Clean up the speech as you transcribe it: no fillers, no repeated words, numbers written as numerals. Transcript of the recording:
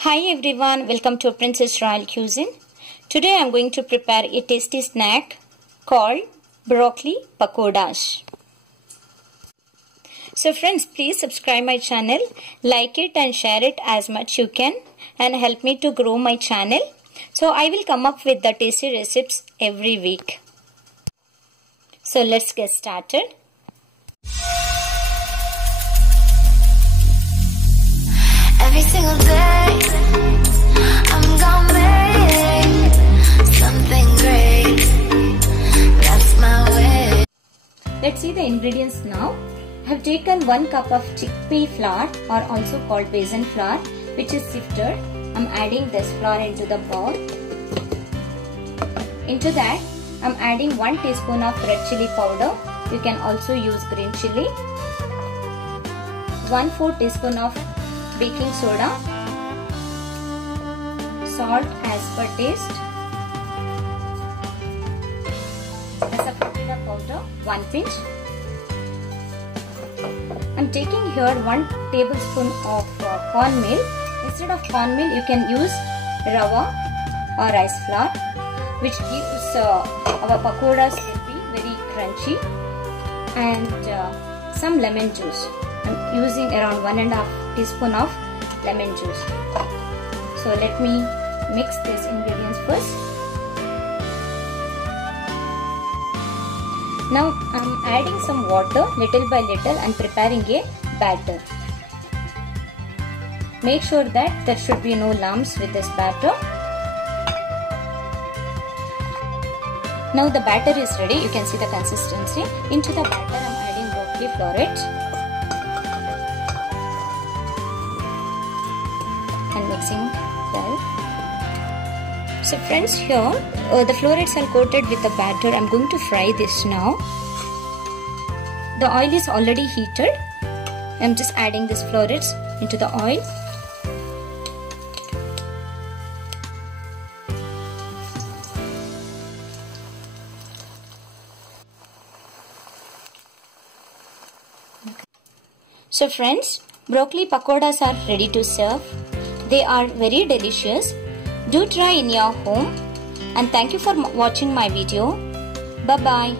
Hi everyone, welcome to Princess Royal Cuisine. Today I am going to prepare a tasty snack called broccoli pakoras. So friends, please subscribe my channel, like it and share it as much you can and help me to grow my channel. So I will come up with the tasty recipes every week. So let's get started. Every single day, I'm gonna make something great. That's my way. Let's see the ingredients now. I have taken 1 cup of chickpea flour, or also called besan flour, which is sifted. I'm adding this flour into the bowl. Into that, I'm adding 1 teaspoon of red chili powder. You can also use green chili. 1/4 teaspoon of baking soda, salt as per taste, asafoetida powder 1 pinch. I'm taking here 1 tablespoon of cornmeal. Instead of cornmeal, you can use rava or rice flour, which gives our pakoras will be very crunchy. And some lemon juice. I'm using around 1.5 teaspoon of lemon juice. So let me mix these ingredients first. Now I'm adding some water little by little and preparing a batter. Make sure that there should be no lumps with this batter. Now the batter is ready. You can see the consistency. Into the batter I'm adding broccoli florets and mixing well. So friends, here the florets are coated with the batter. I'm going to fry this now. The oil is already heated. I'm just adding these florets into the oil. So friends, broccoli pakoras are ready to serve. They are very delicious. Do try in your home, and thank you for watching my video. Bye bye.